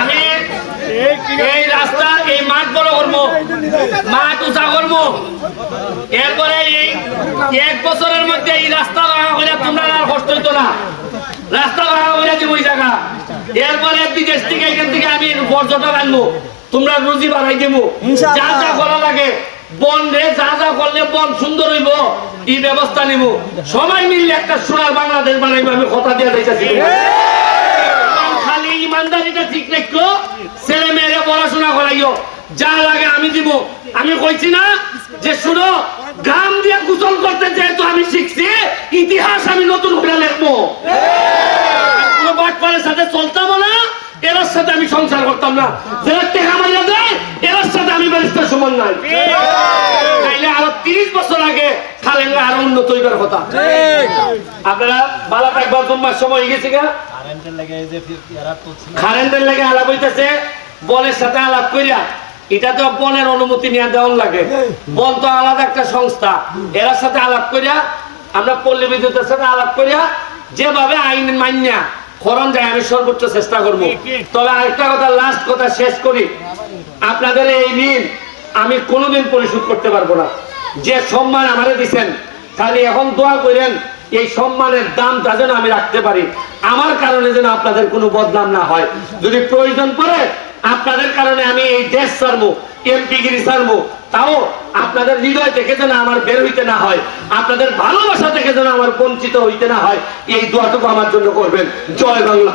আমি এই রাস্তা এই মাঠ বড় করবো, মাঠ উঁচা করবো। এরপরে এই 1 বছরের মধ্যে এই রাস্তা ভাঙা করে তোমরা আর কষ্ট হইতো না, রাস্তা ভাঙা করে দিব ওই জায়গা। এরপরে বিদেশ থেকে এখান থেকে আমি পর্যটক আনবো, তোমরা রুজি বাড়াই দেবো, যা যা করা লাগে বন রে, যা যা করলে বন সুন্দর হইব এই ব্যবস্থা নিব। সবাই মিললে একটা সোনার বাংলাদেশ বানাইবো, আমি কথা দিয়ে দিতেছি। খালি ইমানদারিটা ঠিক রাখো, ছেলে মেয়েরা পড়াশোনা করাইও, যা লাগে আমি দিব। আমি কইছি না যে শুনো, গাম দিয়ে গোসল করতে যেহেতু আমি শিখছি, ইতিহাস আমি নতুন করে লিখবো। কোনো বাটপারের সাথে চলতাম না, এর সাথে আমি সংসার করতাম না। যারা টেকা মারিয়া দেয় এর সাথে আমি ব্যারিস্টার সমান নাই। তাইলে আরো 30 বছর আগে খালেঙ্গা আরো উন্নত হইবার কথা। আপনারা বালা থাকবার জম্মার সময় হয়ে গেছে গা, কারেন্টের লেগে আলাপ হইতেছে, বনের সাথে আলাপ করিয়া এটা তো বনের অনুমতি নিয়ে দেওয়ার লাগে। বন তো আলাদা একটা সংস্থা, এর সাথে আলাপ করিয়া আমরা পল্লী বিদ্যুতের সাথে আলাপ করিয়া যেভাবে আইন মান্যা খরণ যায় আমি সর্বোচ্চ চেষ্টা করব। তবে আরেকটা কথা, লাস্ট কথা শেষ করি, আপনাদের এই ঋণ আমি কোনোদিন পরিশোধ করতে পারবো না। যে সম্মান আমারে দিচ্ছেন, খালি এখন দোয়া করেন এই সম্মানের দামটা যেন আমি রাখতে পারি, আমার কারণে যেন আপনাদের কোনো বদনাম না হয়। যদি প্রয়োজন পড়ে আপনাদের কারণে আমি এই দেশ ছাড়বো, এমপিগিরি ছাড়বো, তাও আপনাদের হৃদয় থেকে যেন আমার বের হইতে না হয়, আপনাদের ভালোবাসা থেকে যেন আমার বঞ্চিত হইতে না হয়, এই দোয়াটুকু আমার জন্য করবেন। জয় বাংলা।